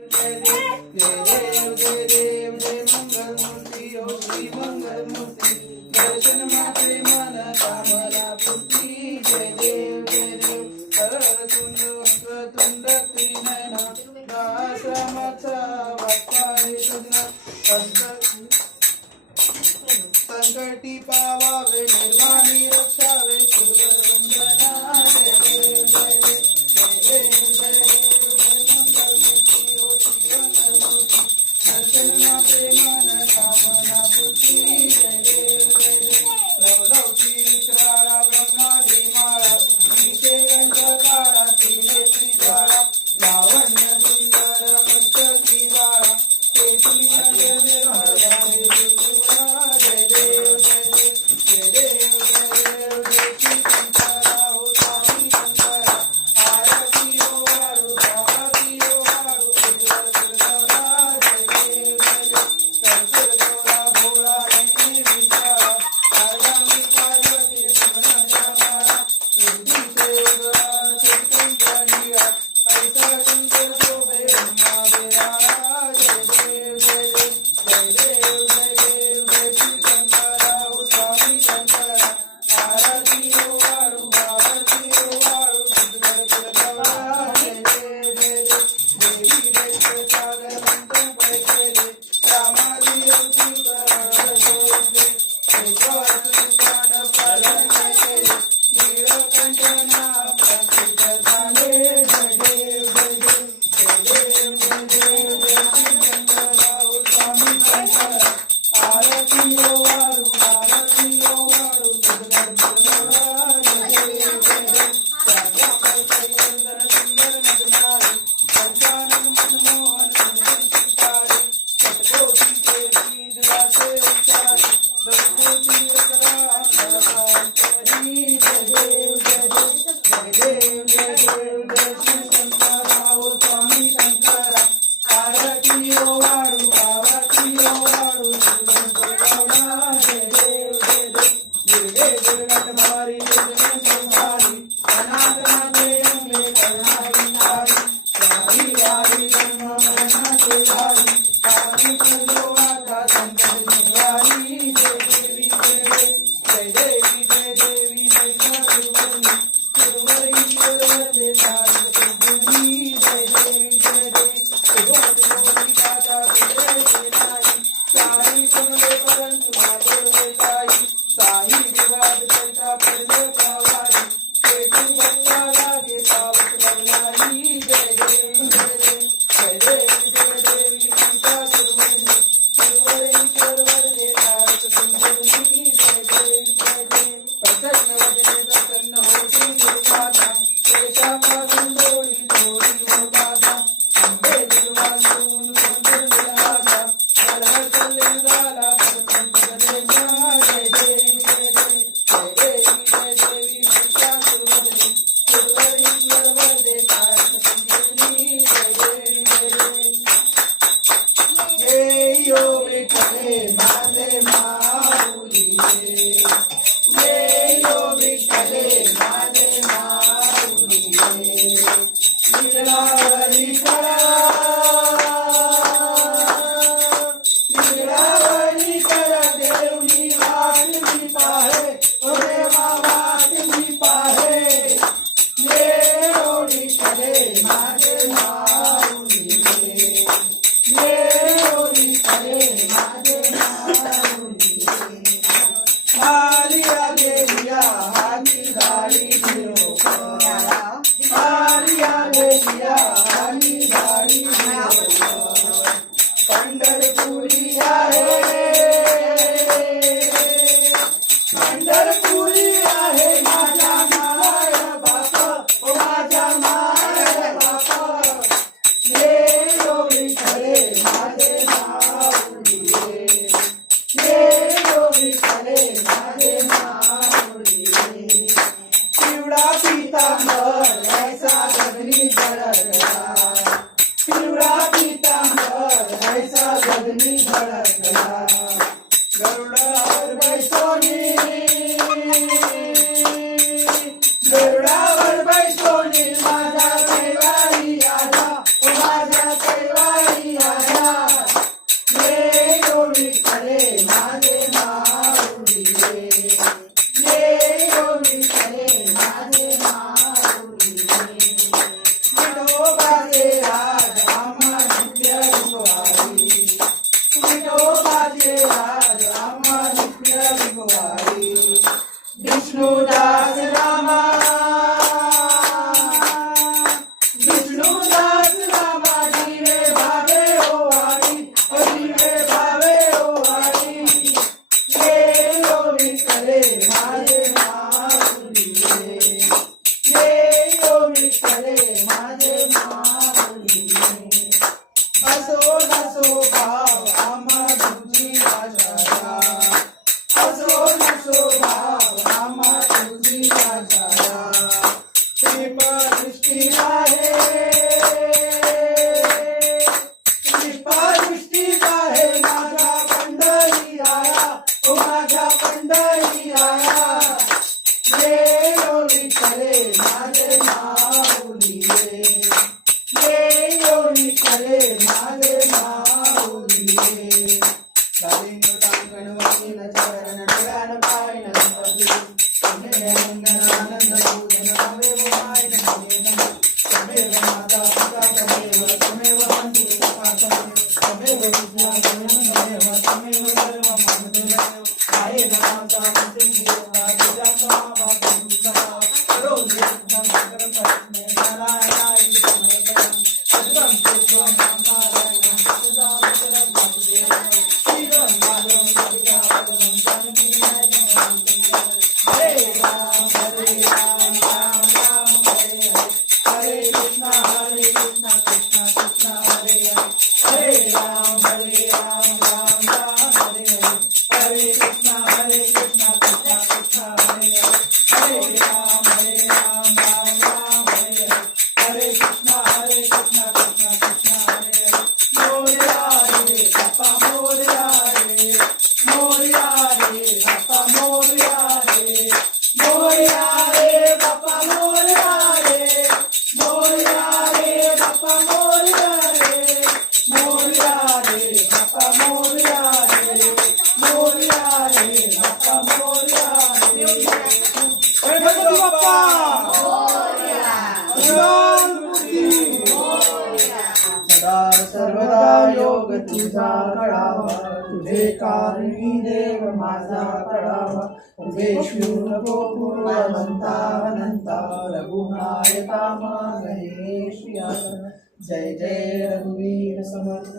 जय देव जय देव जय मंगलमूर्ती ओ श्री मंगलमूर्ती दर्शन मात्रे मन कामना पूर्ती जय देव सरळ तुंड त्रिनयन दासमाचा वाटपाळे तुझ्या संकटी पावावे निर्वाणी रक्षावे सुरवंदना जय देव जय देव जय देव जय देव दर्शन प्रेमान कामना पूर्ती जय देव लवलौकी विक्राळा ब्रह्मांडी माळा श्रीचे कंठकाळा तिने श्रीजाळा लावण्य सुंदर मस्तकी बाळा केशरी निर्मळ जय देव जय देव जय शंकरा हो स्वामी शंकरा आरती हो वाळू आरती हो वाळू गरुडावर बैसोनी माझा कैवारी आला, माझा कैवारी भाव आम्हा तुझी आशा असो नसो भाव आम्हा तुझी आशा कृपा दृष्टी आहे कृपा दृष्टी आहे माझ्या पंढरी आया ओ माझ्या पंढरी आया ये ओ विठ्ठले माझे माऊली ये ओ विठ्ठले माझे माऊली गणपती चरण डोळ्यान पाहिन गणपती आनंद पूजन तमेव मायन तमेव माता पिता तमेव बंधु सखा तमेव विद्या तमेव तमेव सर्व मम देव आहे नाता मुक्तिंद्रिया तुझ्या बाबा रोज एकदम करत नारायण समर्पण सद्गम पुष्पम नारायण सदा करत श्रीराम माधव कविता जानकी हरे राम राम राम हरे हरे कृष्णा कृष्णा कृष्णा हरे हरे राम राम राम हरे हरे कृष्णा कृष्णा कृष्णा हरे हरे राम राम राम हरे हरे कृष्णा कृष्णा कृष्णा हरे हरे मोरया रे बाप्पा मोरया रे बाप्पा मोरया रे मोरया रे बाप्पा मोरया रे मोरया रे बाप्पा मोरया रे मोरया रे बाप्पा मोरया रे मोरया रे बाप्पा मोरया रे गणपती बाप्पा सदा सर्वदा योग तुझा कळावा तुझे कारणी देव माझा कळावा तुझे शूर पूर्ववंता अनंता रघुनायका महेश जय जय रघुवीर समर्थ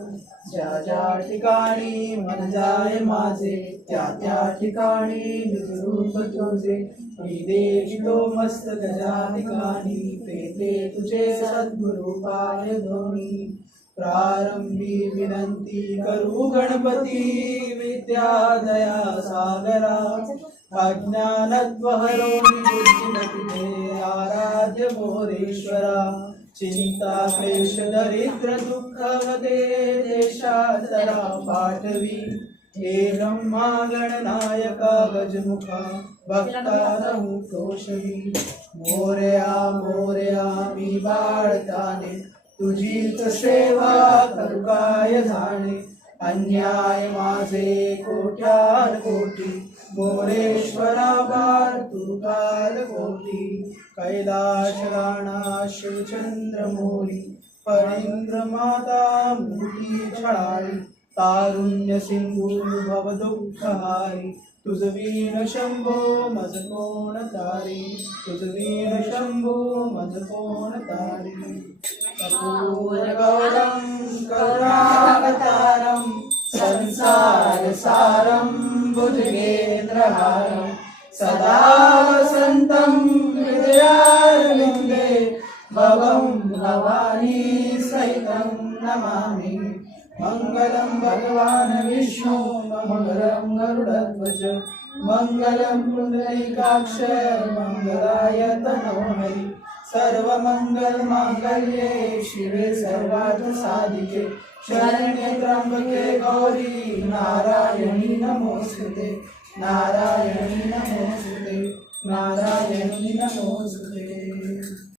ज्या ज्या ठिकाणी मन जाय माझे त्या त्या ठिकाणी निजरूप तुझे मी देखितो मस्त गजा ठिकाणी ते तुझे सद्गुरु पाय धोनी प्रारंभी विनंती करू गणपती विद्या दया सागरा अज्ञानत्व हरो बुद्धिमती आराध्य मोरेश्वरा चिंता क्लेश दरिद्र दुःख मते देशातरा पाठवी हे ब्रह्मा गणनायका गजमुखा भक्तारहु तोषवी मोरया मोरया मी बाळताने तुझीच सेवा करू काय जाणे अन्याय माझे कोट्यान कोटी मोरेश्वरा बाळ तू काल कोटी कैलाश राणा शिवचंद्र मोरी परेंद्र माता मूर्ती छळाळी तारुण्य सिंधू भव दुःखहारी तुझ वीण शंभो मज कोण तारी तुझ वीण शंभो मज कोण तारी कपूर गौरम करुणावतारम संसार सारम भुजगेंद्रहारम सदा वसंतं हृदयारविन्दे भवं भवानी सहितं नमामि मंगलम भगवान विष्णु मंगलम गरुडध्वज मंगलम पुंडरीकाक्ष मंगलाय तनोहरि सर्वमंगल मांगल्ये शिवे सर्वार्थ साधिके शरण्ये त्र्यंबके गौरी नारायणी नमोस्तुते नारायणी नमोस्तुते नारायणी नमोस्तुते